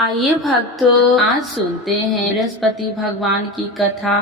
आइए भक्तों, आज सुनते हैं बृहस्पति भगवान की कथा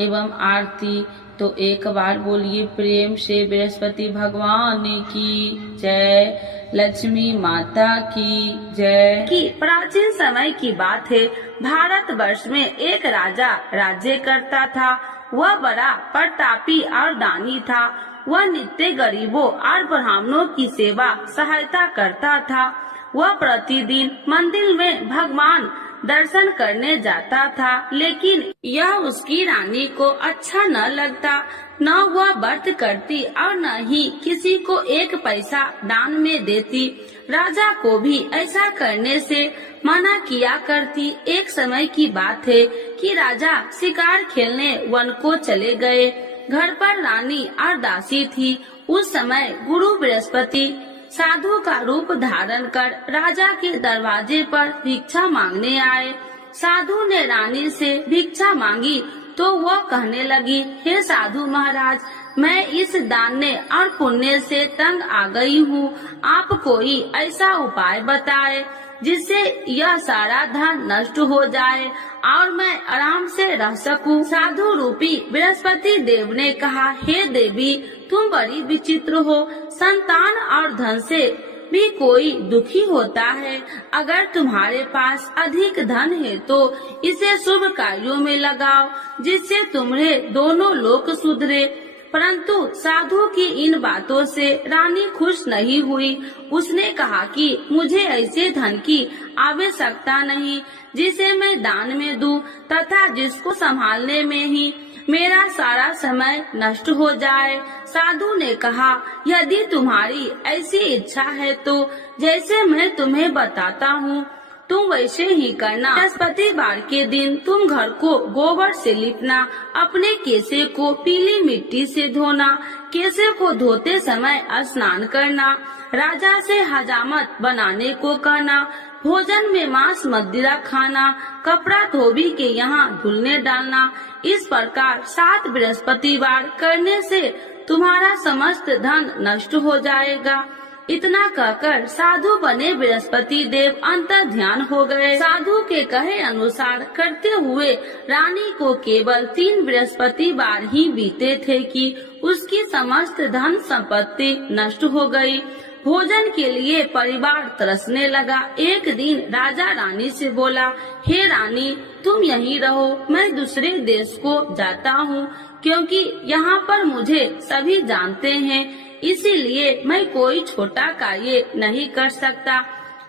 एवं आरती। तो एक बार बोलिए प्रेम से बृहस्पति भगवान की जय, लक्ष्मी माता की जय। कि प्राचीन समय की बात है। भारत वर्ष में एक राजा राज्य करता था। वह बड़ा प्रतापी और दानी था। वह नित्य गरीबों और ब्राह्मणों की सेवा सहायता करता था। वह प्रतिदिन मंदिर में भगवान दर्शन करने जाता था, लेकिन यह उसकी रानी को अच्छा न लगता। न वह व्रत करती और न ही किसी को एक पैसा दान में देती। राजा को भी ऐसा करने से मना किया करती। एक समय की बात है कि राजा शिकार खेलने वन को चले गए। घर पर रानी और दासी थी। उस समय गुरु बृहस्पति साधु का रूप धारण कर राजा के दरवाजे पर भिक्षा मांगने आए। साधु ने रानी से भिक्षा मांगी तो वह कहने लगी, हे साधु महाराज, मैं इस दान और पुण्य से तंग आ गई हूँ। आप कोई ऐसा उपाय बताए जिससे यह सारा धन नष्ट हो जाए और मैं आराम से रह सकूं। साधु रूपी बृहस्पति देव ने कहा, हे देवी, तुम बड़ी विचित्र हो। संतान और धन से भी कोई दुखी होता है। अगर तुम्हारे पास अधिक धन है तो इसे शुभ कार्यों में लगाओ, जिससे तुम्हारे दोनों लोक सुधरे। परंतु साधु की इन बातों से रानी खुश नहीं हुई। उसने कहा कि मुझे ऐसे धन की आवश्यकता नहीं जिसे मैं दान में दूं तथा जिसको संभालने में ही मेरा सारा समय नष्ट हो जाए। साधु ने कहा, यदि तुम्हारी ऐसी इच्छा है तो जैसे मैं तुम्हें बताता हूँ तुम वैसे ही करना। बृहस्पतिवार के दिन तुम घर को गोबर से लिपना, अपने केसे को पीली मिट्टी से धोना, केसे को धोते समय स्नान करना, राजा से हजामत बनाने को कहना, भोजन में मांस मदिरा खाना, कपड़ा धोबी के यहाँ धुलने डालना। इस प्रकार 7 बृहस्पतिवार करने से तुम्हारा समस्त धन नष्ट हो जाएगा। इतना कहकर साधु बने बृहस्पति देव अंतर ध्यान हो गए। साधु के कहे अनुसार करते हुए रानी को केवल 3 बृहस्पतिवार ही बीते थे कि उसकी समस्त धन संपत्ति नष्ट हो गई। भोजन के लिए परिवार तरसने लगा। एक दिन राजा रानी से बोला, हे रानी, तुम यहीं रहो, मैं दूसरे देश को जाता हूँ, क्योंकि यहाँ पर मुझे सभी जानते हैं, इसीलिए मैं कोई छोटा कार्य नहीं कर सकता।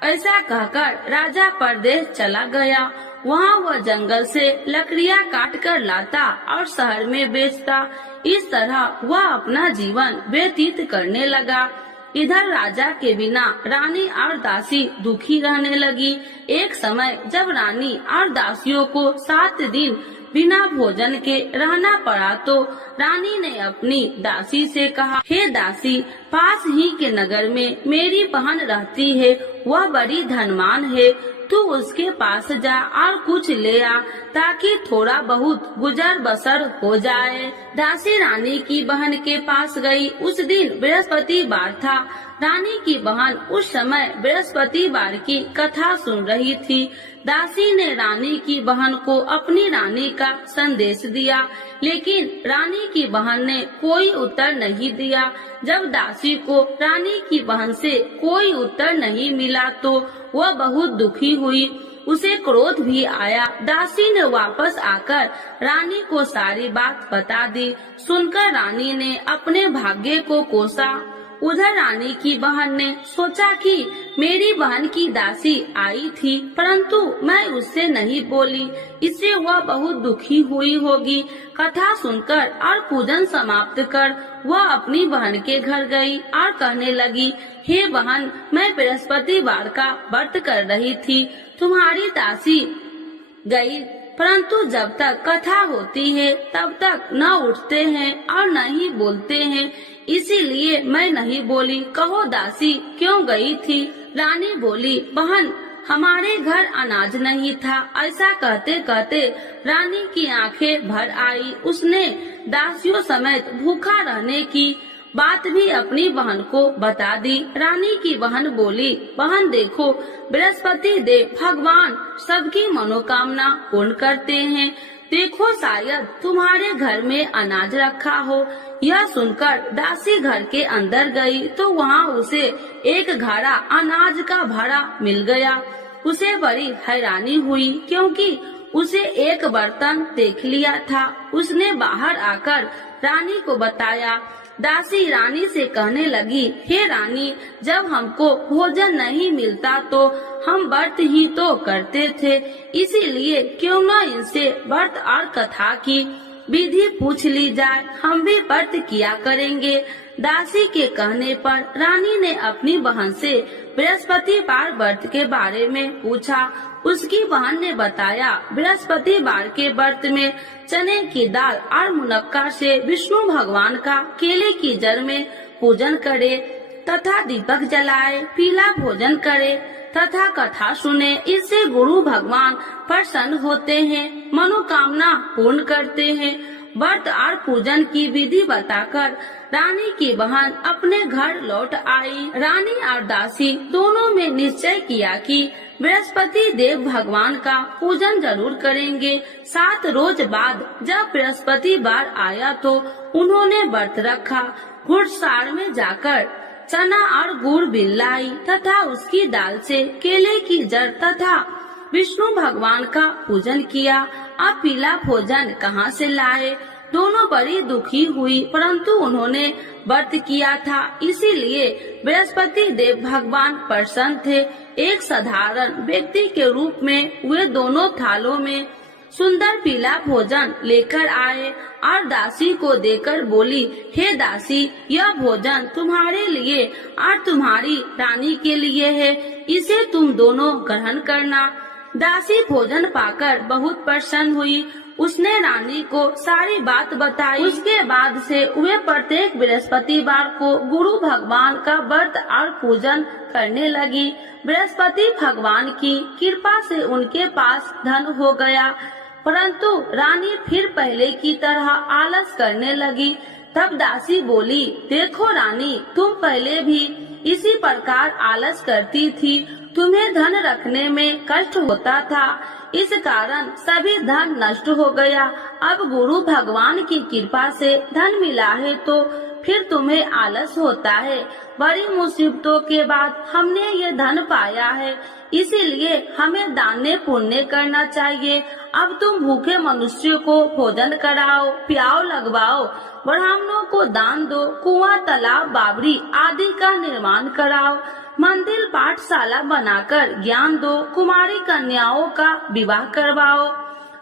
ऐसा कहकर राजा परदेश चला गया। वहाँ वह जंगल से लकड़ियाँ काट कर लाता और शहर में बेचता। इस तरह वह अपना जीवन व्यतीत करने लगा। इधर राजा के बिना रानी और दासी दुखी रहने लगी। एक समय जब रानी और दासियों को 7 दिन बिना भोजन के रहना पड़ा तो रानी ने अपनी दासी से कहा, हे दासी, पास ही के नगर में मेरी बहन रहती है, वह बड़ी धनवान है, तू उसके पास जा और कुछ ले आ ताकि थोड़ा बहुत गुजर बसर हो जाए। दासी रानी की बहन के पास गई। उस दिन बृहस्पतिवार था। रानी की बहन उस समय बृहस्पतिवार की कथा सुन रही थी। दासी ने रानी की बहन को अपनी रानी का संदेश दिया, लेकिन रानी की बहन ने कोई उत्तर नहीं दिया। जब दासी को रानी की बहन से कोई उत्तर नहीं मिला तो वह बहुत दुखी हुई। उसे क्रोध भी आया। दासी ने वापस आकर रानी को सारी बात बता दी। सुनकर रानी ने अपने भाग्य को कोसा। उधर रानी की बहन ने सोचा कि मेरी बहन की दासी आई थी, परंतु मैं उससे नहीं बोली, इससे वह बहुत दुखी हुई होगी। कथा सुनकर और पूजन समाप्त कर वह अपनी बहन के घर गई और कहने लगी, हे बहन, मैं बृहस्पतिवार का व्रत कर रही थी, तुम्हारी दासी गई, परंतु जब तक कथा होती है तब तक न उठते हैं और न ही बोलते हैं, इसीलिए मैं नहीं बोली। कहो दासी क्यों गई थी? रानी बोली, बहन, हमारे घर अनाज नहीं था। ऐसा कहते कहते रानी की आंखें भर आई। उसने दासियों समेत भूखा रहने की बात भी अपनी बहन को बता दी। रानी की बहन बोली, बहन देखो, बृहस्पति देव भगवान सबकी मनोकामना पूर्ण करते हैं। देखो शायद तुम्हारे घर में अनाज रखा हो। यह सुनकर दासी घर के अंदर गई तो वहाँ उसे एक घड़ा अनाज का भरा मिल गया। उसे बड़ी हैरानी हुई क्योंकि उसे एक बर्तन देख लिया था। उसने बाहर आकर रानी को बताया। दासी रानी से कहने लगी, हे रानी, जब हमको भोजन नहीं मिलता तो हम व्रत ही तो करते थे, इसीलिए क्यों न इनसे व्रत और कथा की विधि पूछ ली जाए, हम भी व्रत किया करेंगे। दासी के कहने पर रानी ने अपनी बहन से बृहस्पतिवार व्रत के बारे में पूछा। उसकी बहन ने बताया, बृहस्पतिवार के व्रत में चने की दाल और मुनक्का से विष्णु भगवान का केले की जड़ में पूजन करे तथा दीपक जलाए, पीला भोजन करे तथा कथा सुने। इससे गुरु भगवान प्रसन्न होते हैं, मनोकामना पूर्ण करते हैं। व्रत और पूजन की विधि बताकर रानी की बहन अपने घर लौट आई। रानी और दासी दोनों में निश्चय किया कि बृहस्पति देव भगवान का पूजन जरूर करेंगे। 7 रोज बाद जब बृहस्पतिवार आया तो उन्होंने व्रत रखा। घुड़सार में जाकर चना और गुड़ बिल लाई तथा उसकी दाल से केले की जड़ तथा विष्णु भगवान का पूजन किया। अब पीला भोजन कहाँ से लाए? दोनों बड़ी दुखी हुई, परंतु उन्होंने व्रत किया था, इसीलिए बृहस्पति देव भगवान प्रसन्न थे। एक साधारण व्यक्ति के रूप में वे दोनों थालों में सुंदर पीला भोजन लेकर आए और दासी को देकर बोली, हे दासी, यह भोजन तुम्हारे लिए और तुम्हारी रानी के लिए है, इसे तुम दोनों ग्रहण करना। दासी भोजन पाकर बहुत प्रसन्न हुई। उसने रानी को सारी बात बताई। उसके बाद से वे प्रत्येक बृहस्पतिवार को गुरु भगवान का व्रत और पूजन करने लगी। बृहस्पति भगवान की कृपा से उनके पास धन हो गया, परंतु रानी फिर पहले की तरह आलस करने लगी। तब दासी बोली, देखो रानी, तुम पहले भी इसी प्रकार आलस करती थी, तुम्हें धन रखने में कष्ट होता था, इस कारण सभी धन नष्ट हो गया। अब गुरु भगवान की कृपा से धन मिला है तो फिर तुम्हें आलस होता है। बड़ी मुसीबतों के बाद हमने ये धन पाया है, इसीलिए हमें दान पुण्य करना चाहिए। अब तुम भूखे मनुष्य को भोजन कराओ, प्याव लगवाओ, ब्राह्मणों को दान दो, कुआं, तालाब, बावड़ी आदि का निर्माण कराओ, मंदिर, पाठशाला बनाकर ज्ञान दो, कुमारी कन्याओं का विवाह करवाओ,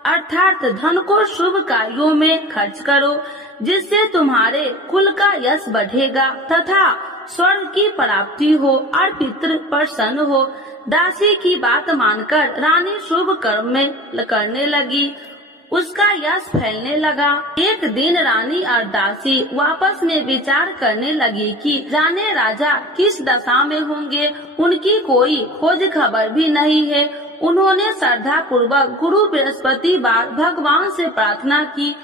अर्थात धन को शुभ कार्यों में खर्च करो, जिससे तुम्हारे कुल का यश बढ़ेगा तथा स्वर्ग की प्राप्ति हो और पितृ प्रसन्न हो। दासी की बात मानकर रानी शुभ कर्म में करने लगी। उसका यश फैलने लगा। एक दिन रानी और दासी आपस में विचार करने लगी कि जाने राजा किस दशा में होंगे, उनकी कोई खोज खबर भी नहीं है। उन्होंने श्रद्धा पूर्वक गुरु बृहस्पतिवार भगवान से प्रार्थना की,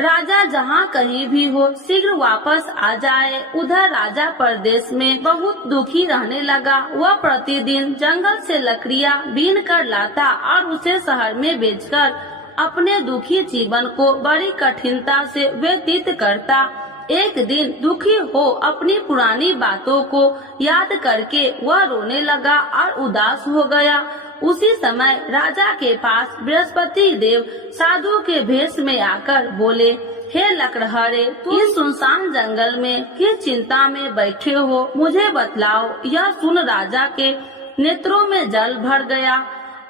राजा जहाँ कहीं भी हो शीघ्र वापस आ जाए। उधर राजा परदेश में बहुत दुखी रहने लगा। वह प्रतिदिन जंगल से लकड़ियाँ बीन कर लाता और उसे शहर में बेचकर अपने दुखी जीवन को बड़ी कठिनता से व्यतीत करता। एक दिन दुखी हो अपनी पुरानी बातों को याद करके वह रोने लगा और उदास हो गया। उसी समय राजा के पास बृहस्पति देव साधु के भेष में आकर बोले, हे लकड़हारे, तुम इस सुनसान जंगल में किस चिंता में बैठे हो, मुझे बतलाओ। यह सुन राजा के नेत्रों में जल भर गया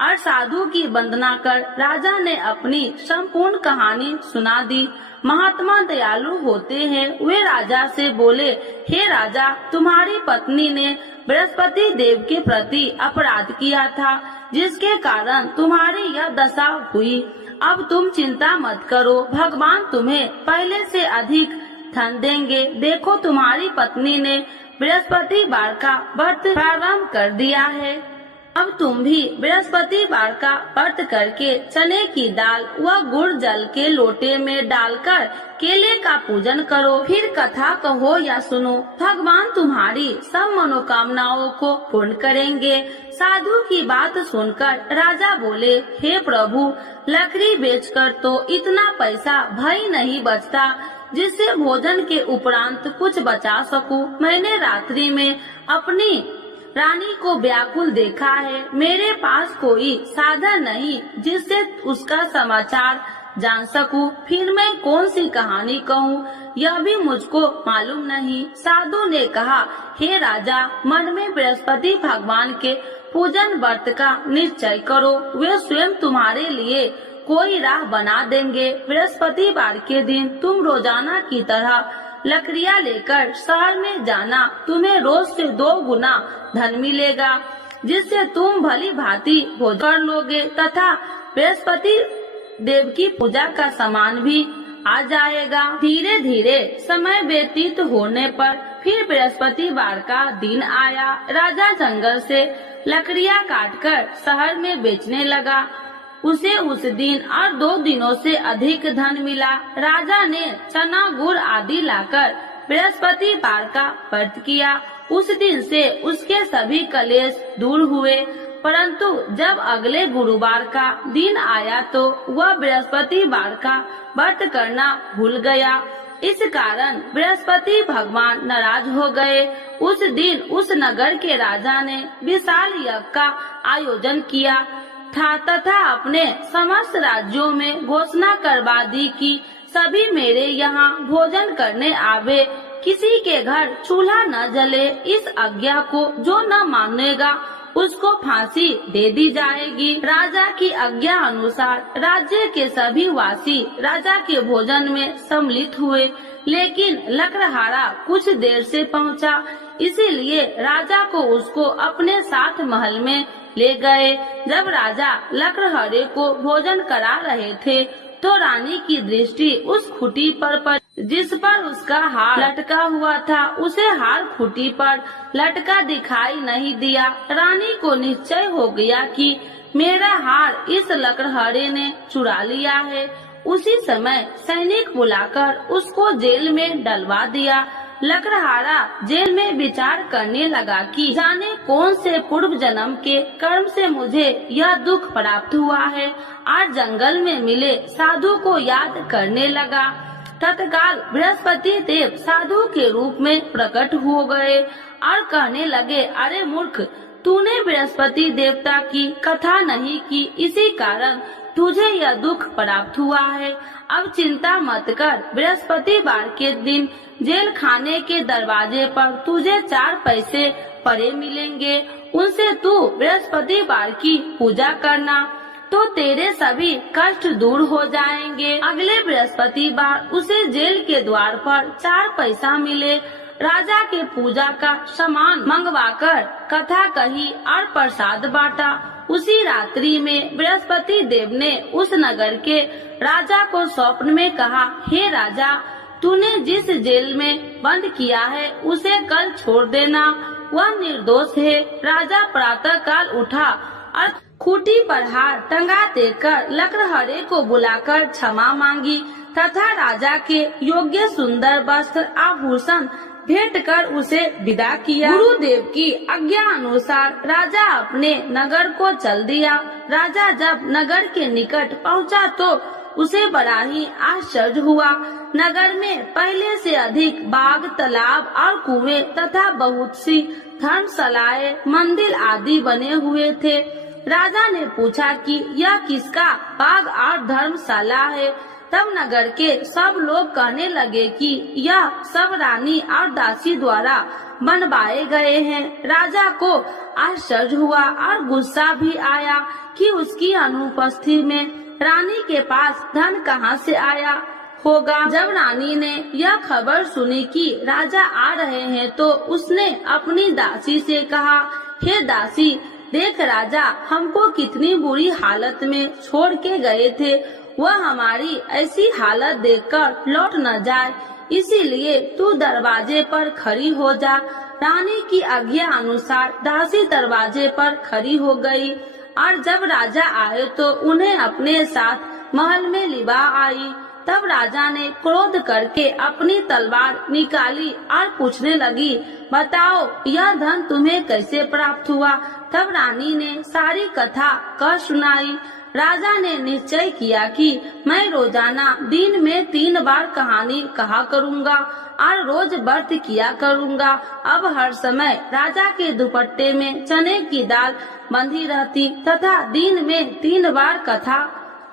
और साधु की वंदना कर राजा ने अपनी संपूर्ण कहानी सुना दी। महात्मा दयालु होते हैं। वे राजा से बोले, हे राजा, तुम्हारी पत्नी ने बृहस्पति देव के प्रति अपराध किया था, जिसके कारण तुम्हारी यह दशा हुई। अब तुम चिंता मत करो, भगवान तुम्हें पहले से अधिक धन देंगे। देखो, तुम्हारी पत्नी ने बृहस्पतिवार का व्रत प्रारंभ कर दिया है। अब तुम भी बृहस्पतिवार का व्रत करके चने की दाल व गुड़ जल के लोटे में डालकर केले का पूजन करो, फिर कथा कहो या सुनो। भगवान तुम्हारी सब मनोकामनाओं को पूर्ण करेंगे। साधु की बात सुनकर राजा बोले, हे प्रभु, लकड़ी बेचकर तो इतना पैसा भई नहीं बचता जिससे भोजन के उपरांत कुछ बचा सकूं। मैंने रात्रि में अपनी रानी को व्याकुल देखा है। मेरे पास कोई साधन नहीं जिससे उसका समाचार जान सकूं। फिर मैं कौन सी कहानी कहूँ, यह भी मुझको मालूम नहीं। साधु ने कहा, हे राजा, मन में बृहस्पति भगवान के पूजन व्रत का निश्चय करो, वे स्वयं तुम्हारे लिए कोई राह बना देंगे। बृहस्पतिवार के दिन तुम रोजाना की तरह लकड़ियाँ लेकर शहर में जाना। तुम्हें रोज से 2 गुना धन मिलेगा, जिससे तुम भली भांति भोजन कर लोगे तथा बृहस्पति देव की पूजा का सामान भी आ जाएगा। धीरे धीरे समय व्यतीत होने पर फिर बृहस्पतिवार का दिन आया। राजा जंगल से लकड़ियाँ काटकर शहर में बेचने लगा। उसे उस दिन और 2 दिनों से अधिक धन मिला। राजा ने चना गुड़ आदि लाकर बृहस्पतिवार का व्रत किया। उस दिन से उसके सभी कलेश दूर हुए। परंतु जब अगले गुरुवार का दिन आया तो वह बृहस्पतिवार का व्रत करना भूल गया। इस कारण बृहस्पति भगवान नाराज हो गए। उस दिन उस नगर के राजा ने विशाल यज्ञ का आयोजन किया था तथा अपने समस्त राज्यों में घोषणा करवा दी कि सभी मेरे यहाँ भोजन करने आवे, किसी के घर चूल्हा न जले। इस आज्ञा को जो न मानेगा उसको फांसी दे दी जाएगी। राजा की आज्ञा अनुसार राज्य के सभी वासी राजा के भोजन में सम्मिलित हुए, लेकिन लकड़हारा कुछ देर से पहुँचा, इसीलिए राजा को उसको अपने साथ महल में ले गए। जब राजा लकड़हारे को भोजन करा रहे थे तो रानी की दृष्टि उस खूंटी पर पड़ी जिस पर उसका हार लटका हुआ था। उसे हार खूंटी पर लटका दिखाई नहीं दिया। रानी को निश्चय हो गया कि मेरा हार इस लकड़हारे ने चुरा लिया है। उसी समय सैनिक बुलाकर उसको जेल में डलवा दिया। लकड़हारा जेल में विचार करने लगा कि जाने कौन से पूर्व जन्म के कर्म से मुझे यह दुख प्राप्त हुआ है। आज जंगल में मिले साधु को याद करने लगा। तत्काल बृहस्पति देव साधु के रूप में प्रकट हो गए और कहने लगे, अरे मूर्ख, तूने बृहस्पति देवता की कथा नहीं की, इसी कारण तुझे यह दुख प्राप्त हुआ है। अब चिंता मत कर, बृहस्पतिवार के दिन जेल खाने के दरवाजे पर तुझे 4 पैसे पड़े मिलेंगे। उनसे तू बृहस्पतिवार की पूजा करना तो तेरे सभी कष्ट दूर हो जाएंगे। अगले बृहस्पतिवार उसे जेल के द्वार पर 4 पैसा मिले। राजा के पूजा का सामान मंगवाकर कथा कही और प्रसाद बांटा। उसी रात्रि में बृहस्पति देव ने उस नगर के राजा को स्वप्न में कहा, हे राजा, तूने जिस जेल में बंद किया है उसे कल छोड़ देना, वह निर्दोष है। राजा प्रातः काल उठा और खूंटी पर हार टंगा देकर लकड़हारे को बुलाकर क्षमा मांगी तथा राजा के योग्य सुंदर वस्त्र आभूषण भेंट कर उसे विदा किया। गुरुदेव की आज्ञा अनुसार राजा अपने नगर को चल दिया। राजा जब नगर के निकट पहुंचा तो उसे बड़ा ही आश्चर्य हुआ। नगर में पहले से अधिक बाग, तालाब और कुएं तथा बहुत सी धर्मशालाएं, मंदिर आदि बने हुए थे। राजा ने पूछा कि यह किसका बाग और धर्मशाला है। तब नगर के सब लोग कहने लगे कि यह सब रानी और दासी द्वारा बनवाए गए हैं। राजा को आश्चर्य हुआ और गुस्सा भी आया कि उसकी अनुपस्थिति में रानी के पास धन कहां से आया होगा। जब रानी ने यह खबर सुनी कि राजा आ रहे हैं तो उसने अपनी दासी से कहा, हे दासी, देख राजा हमको कितनी बुरी हालत में छोड़ के गए थे, वह हमारी ऐसी हालत देखकर लौट न जाए, इसीलिए तू दरवाजे पर खड़ी हो जा। रानी की आज्ञा अनुसार दासी दरवाजे पर खड़ी हो गई और जब राजा आए तो उन्हें अपने साथ महल में लिवा आई। तब राजा ने क्रोध करके अपनी तलवार निकाली और पूछने लगी, बताओ यह धन तुम्हें कैसे प्राप्त हुआ। तब रानी ने सारी कथा कह सुनाई। राजा ने निश्चय किया कि मैं रोजाना दिन में 3 बार कहानी कहा करूँगा और रोज व्रत किया करूँगा। अब हर समय राजा के दुपट्टे में चने की दाल बंधी रहती तथा दिन में 3 बार कथा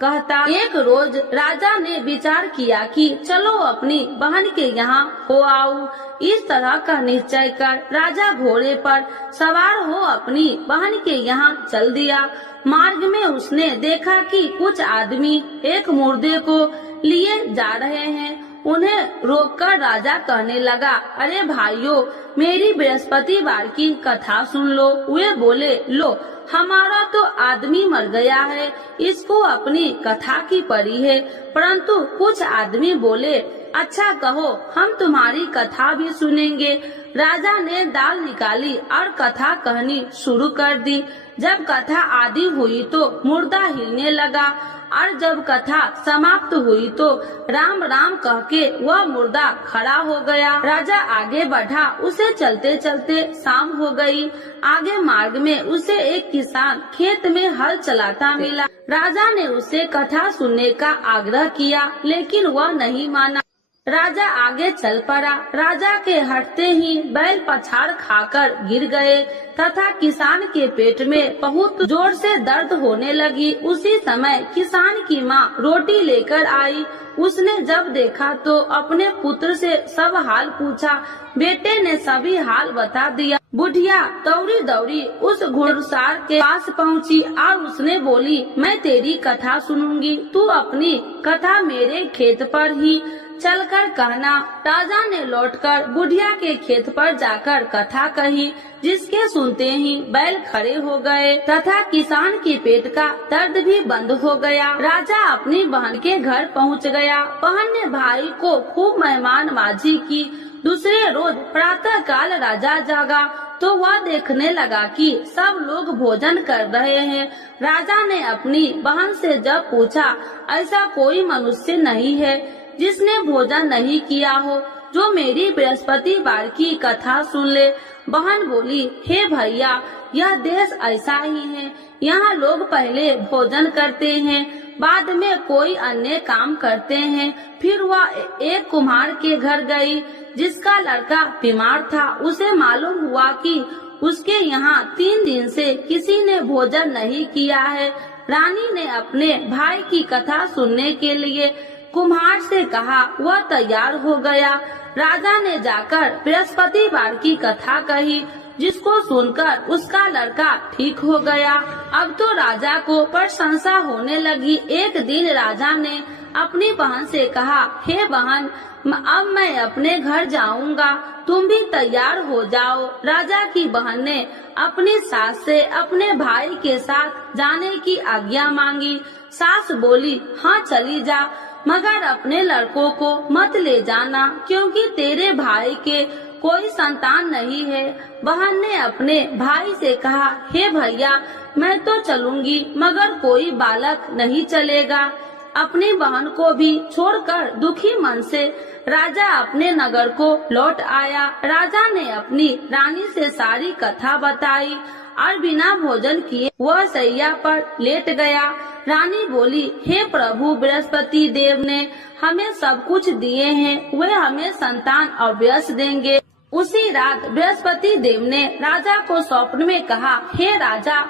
कहता। एक रोज राजा ने विचार किया कि चलो अपनी बहन के यहाँ हो आऊं। इस तरह का निश्चय कर राजा घोड़े पर सवार हो अपनी बहन के यहाँ चल दिया। मार्ग में उसने देखा कि कुछ आदमी एक मुर्दे को लिए जा रहे हैं। उन्हें रोककर राजा कहने लगा, अरे भाइयों, मेरी बृहस्पतिवार की कथा सुन लो। वे बोले, लो हमारा तो आदमी मर गया है, इसको अपनी कथा की पड़ी है। परंतु कुछ आदमी बोले, अच्छा कहो, हम तुम्हारी कथा भी सुनेंगे। राजा ने दाल निकाली और कथा कहनी शुरू कर दी। जब कथा आदि हुई तो मुर्दा हिलने लगा और जब कथा समाप्त हुई तो राम राम कह के वह मुर्दा खड़ा हो गया। राजा आगे बढ़ा, उसे चलते चलते शाम हो गई। आगे मार्ग में उसे एक किसान खेत में हल चलाता मिला। राजा ने उसे कथा सुनने का आग्रह किया, लेकिन वह नहीं माना। राजा आगे चल पड़ा। राजा के हटते ही बैल पछाड़ खाकर गिर गए तथा किसान के पेट में बहुत जोर से दर्द होने लगी। उसी समय किसान की माँ रोटी लेकर आई। उसने जब देखा तो अपने पुत्र से सब हाल पूछा। बेटे ने सभी हाल बता दिया। बुढ़िया दौड़ी दौड़ी उस घुड़सार के पास पहुँची और उसने बोली, मैं तेरी कथा सुनूंगी, तू अपनी कथा मेरे खेत पर ही चलकर कहना। राजा ने लौटकर बुढ़िया के खेत पर जाकर कथा कही, जिसके सुनते ही बैल खड़े हो गए तथा किसान के पेट का दर्द भी बंद हो गया। राजा अपनी बहन के घर पहुंच गया। बहन ने भाई को खूब मेहमानबाजी की। दूसरे रोज प्रातः काल राजा जागा तो वह देखने लगा कि सब लोग भोजन कर रहे हैं। राजा ने अपनी बहन से जब पूछा, ऐसा कोई मनुष्य नहीं है जिसने भोजन नहीं किया हो, जो मेरी बृहस्पतिवार की कथा सुन ले। बहन बोली, हे भैया, यह देश ऐसा ही है। यहाँ लोग पहले भोजन करते हैं, बाद में कोई अन्य काम करते हैं। फिर वह एक कुम्हार के घर गई, जिसका लड़का बीमार था। उसे मालूम हुआ कि उसके यहाँ 3 दिन से किसी ने भोजन नहीं किया है। रानी ने अपने भाई की कथा सुनने के लिए कुम्हार से कहा। वह तैयार हो गया। राजा ने जाकर बृहस्पतिवार की कथा कही, जिसको सुनकर उसका लड़का ठीक हो गया। अब तो राजा को प्रशंसा होने लगी। एक दिन राजा ने अपनी बहन से कहा, हे बहन, अब मैं अपने घर जाऊंगा, तुम भी तैयार हो जाओ। राजा की बहन ने अपनी सास से अपने भाई के साथ जाने की आज्ञा मांगी। सास बोली, हाँ चली जा, मगर अपने लड़कों को मत ले जाना, क्योंकि तेरे भाई के कोई संतान नहीं है। बहन ने अपने भाई से कहा, हे भैया, मैं तो चलूंगी, मगर कोई बालक नहीं चलेगा। अपनी बहन को भी छोड़कर दुखी मन से राजा अपने नगर को लौट आया। राजा ने अपनी रानी से सारी कथा बताई और बिना भोजन किए वह सैया पर लेट गया। रानी बोली, हे प्रभु, बृहस्पति देव ने हमें सब कुछ दिए हैं, वे हमें संतान अवश्य देंगे। उसी रात बृहस्पति देव ने राजा को स्वप्न में कहा, हे राजा,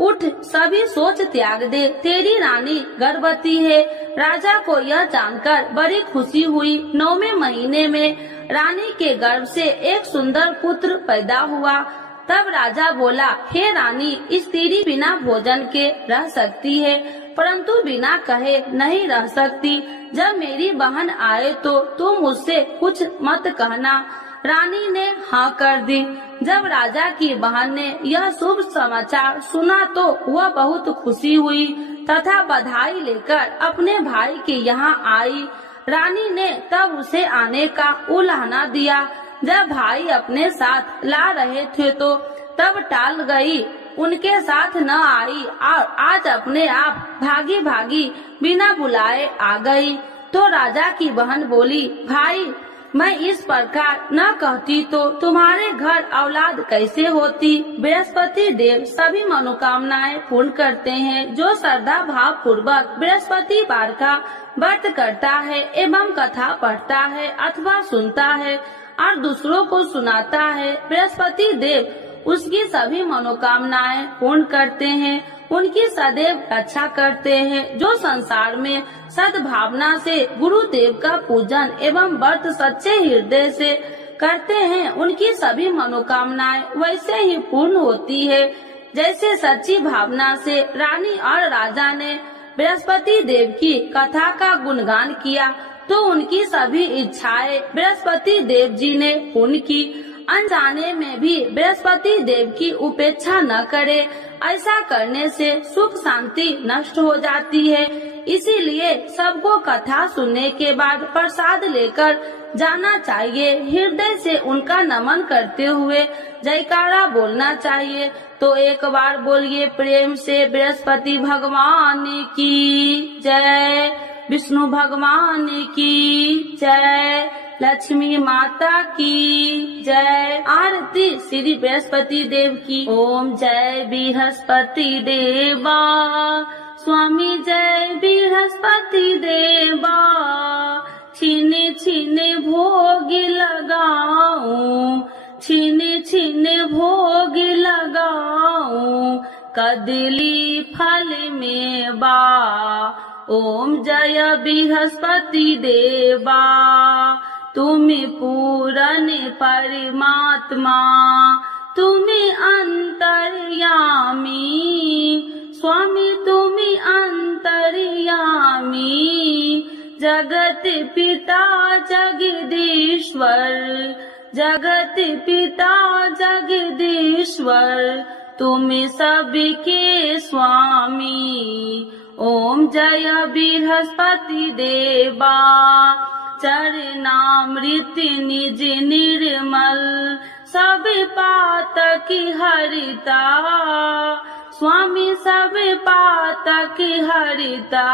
उठ, सभी सोच त्याग दे, तेरी रानी गर्भवती है। राजा को यह जानकर बड़ी खुशी हुई। 9वें महीने में रानी के गर्भ से एक सुंदर पुत्र पैदा हुआ। तब राजा बोला, हे रानी, स्त्री बिना भोजन के रह सकती है, परंतु बिना कहे नहीं रह सकती। जब मेरी बहन आए तो तुम उससे कुछ मत कहना। रानी ने हाँ कर दी। जब राजा की बहन ने यह शुभ समाचार सुना तो वह बहुत खुशी हुई तथा बधाई लेकर अपने भाई के यहाँ आई। रानी ने तब उसे आने का उलाहना दिया। जब भाई अपने साथ ला रहे थे तो तब टाल गई, उनके साथ न आई और आज अपने आप भागी भागी बिना बुलाए आ गई। तो राजा की बहन बोली, भाई मैं इस प्रकार न कहती तो तुम्हारे घर औलाद कैसे होती। बृहस्पति देव सभी मनोकामनाएं पूर्ण करते हैं। जो श्रद्धा भाव पूर्वक बृहस्पति वार का व्रत करता है एवं कथा पढ़ता है अथवा सुनता है और दूसरों को सुनाता है, बृहस्पति देव उसकी सभी मनोकामनाएं पूर्ण करते हैं, उनकी सदैव रक्षा करते हैं। जो संसार में सद्भावना से गुरुदेव का पूजन एवं व्रत सच्चे हृदय से करते हैं, उनकी सभी मनोकामनाएं वैसे ही पूर्ण होती है जैसे सच्ची भावना से रानी और राजा ने बृहस्पति देव की कथा का गुणगान किया तो उनकी सभी इच्छाएं बृहस्पति देव जी ने पूर्ण की। अनजाने में भी बृहस्पति देव की उपेक्षा न करे, ऐसा करने से सुख शांति नष्ट हो जाती है। इसीलिए सबको कथा सुनने के बाद प्रसाद लेकर जाना चाहिए। हृदय से उनका नमन करते हुए जयकारा बोलना चाहिए। तो एक बार बोलिए प्रेम से बृहस्पति भगवान की जय, विष्णु भगवान की जय, लक्ष्मी माता की जय। आरती श्री बृहस्पति देव की। ओम जय बृहस्पति देवा, स्वामी जय बृहस्पति देवा। छीने छीने भोग लगाऊं, छीने छीने भोग लगाऊं, कदली फल में बा। ओम जय बृहस्पति देवा, तुम्हें पूरन परमात्मा, तुम्हें अंतर्यामी, स्वामी तुम्हें अंतर्यामी। जगत पिता जगदीश्वर, जगत पिता जगदीश्वर, तुम्हें सबके स्वामी। ओम जय बृहस्पति देवा, चरणामृत निज निर्मल, सब पातक हरिता, स्वामी सब पातक हरिता।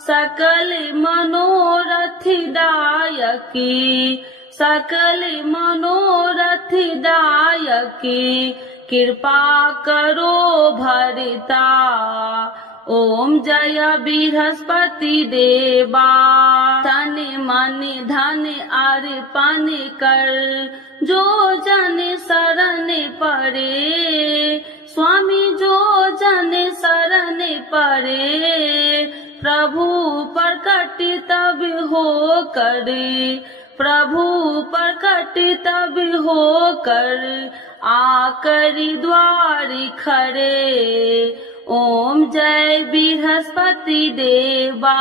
सकल मनोरथ दायकी, सकल मनोरथ दायकी, कृपा करो भरता। ओम जय बृहस्पति देवा, तन मन धन अर्पण कर, जो जन शरण पड़े, स्वामी जो जन शरण पड़े। प्रभु प्रकट तब हो करे, प्रभु प्रकट तब हो कर, आकर द्वार खड़े। ओम जय बृहस्पति देवा,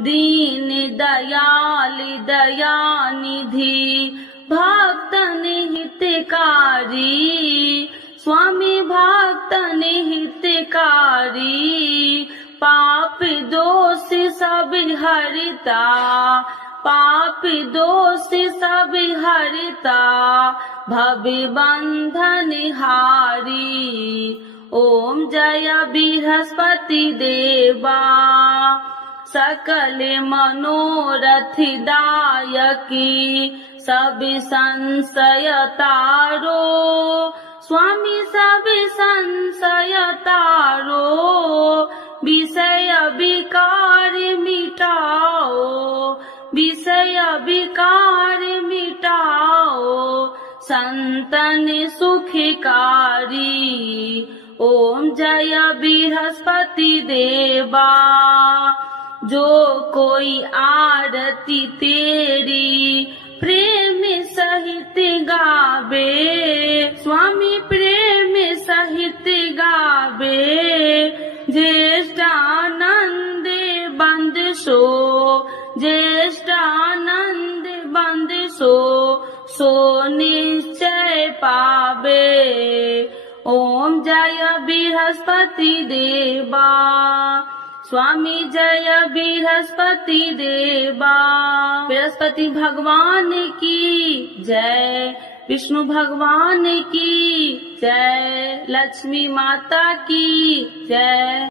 दीन दयाल दयानिधि, भक्तन हितकारी, स्वामी भक्तन हितकारी। पाप दोष सब हरता, पाप दोष सब हरता, भव बंधन हारी। ओम जय बृहस्पति देवा, सकल मनोरथ दायकी, सब संशय तारो, स्वामी सब संशय तारो। विषय विकार मिटाओ, विषय विकार मिटाओ, संतन सुखकारी। ओम जय बृहस्पति देवा, जो कोई आरती तेरी प्रेम सहित गावे, स्वामी प्रेम सहित गावे। ज्येष्ठानंद बंद सो, ज्येष्ठानंद बंद सो, सो निश्चय पावे। ओम जय बृहस्पति देवा, स्वामी जय बृहस्पति देवा। बृहस्पति भगवान की जय, विष्णु भगवान की जय, लक्ष्मी माता की जय।